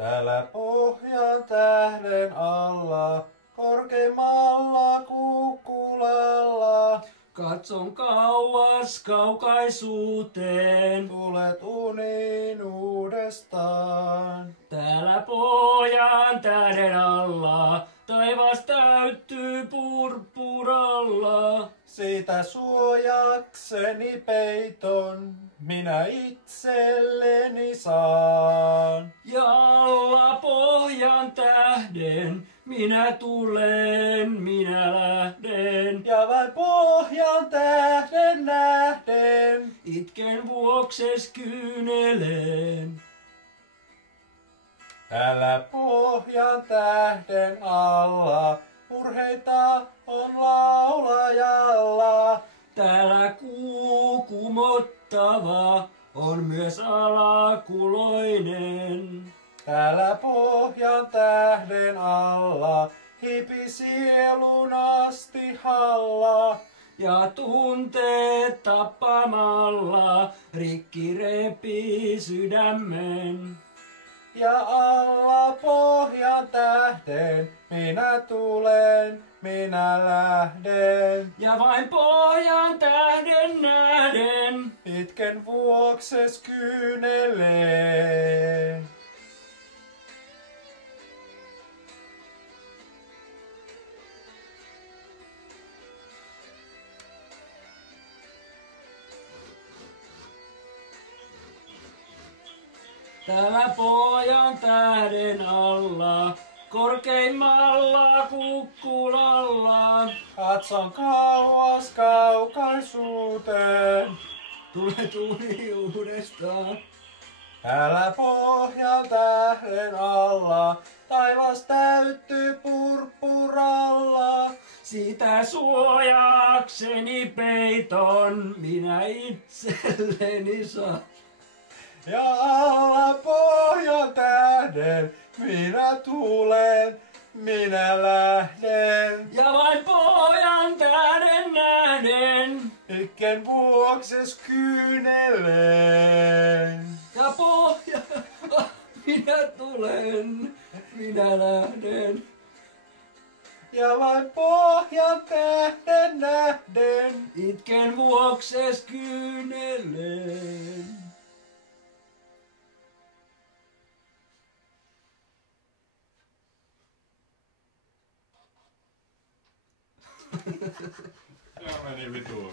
Täällä pohjan tähden alla, korkeimmalla kukkulalla. Katson kauas kaukaisuuteen. Tulet uniin uudestaan. Täällä pohjan tähden alla, taivas täyttyy purppuralla. Siitä suojakseni peiton, minä itselleni saan. Ja alla pohjan tähden, minä tulen, minä lähden. Ja vain pohjan tähden nähden, Itken vuokses kyynelen. täällä pohjan tähden alla, murheita on laulajalla. Täällä kuukumottava on myös alakuloinen. Täällä pohjan tähden alla, hiipi sielun asti halla. Ja tunteet tappamalla rikki repii sydämen. Ja alla pohjan tähden, minä tulen, minä lähden. Ja vain pohjan tähden nähden, Itken vuokses kyyneleen. täällä pohjan tähden alla, korkeimmalla kukkulalla. Katson kauas kaukaisuuteen. Tulet uni uudestaan. Täällä pohjan tähden alla, taivas täyttyy purppuralla. Siitä suojakseni peiton, minä itselleni saan. Ja alla pohjan tähden, minä tulen, minä lähden. Ja vain pohjan tähden nähden, Itken vuokses kyyneleen. ja pohja, minä tulen, minä lähden. Ja vain pohjan tähden nähden. Itken vuokses kyyneleen. Tämä meni vituun.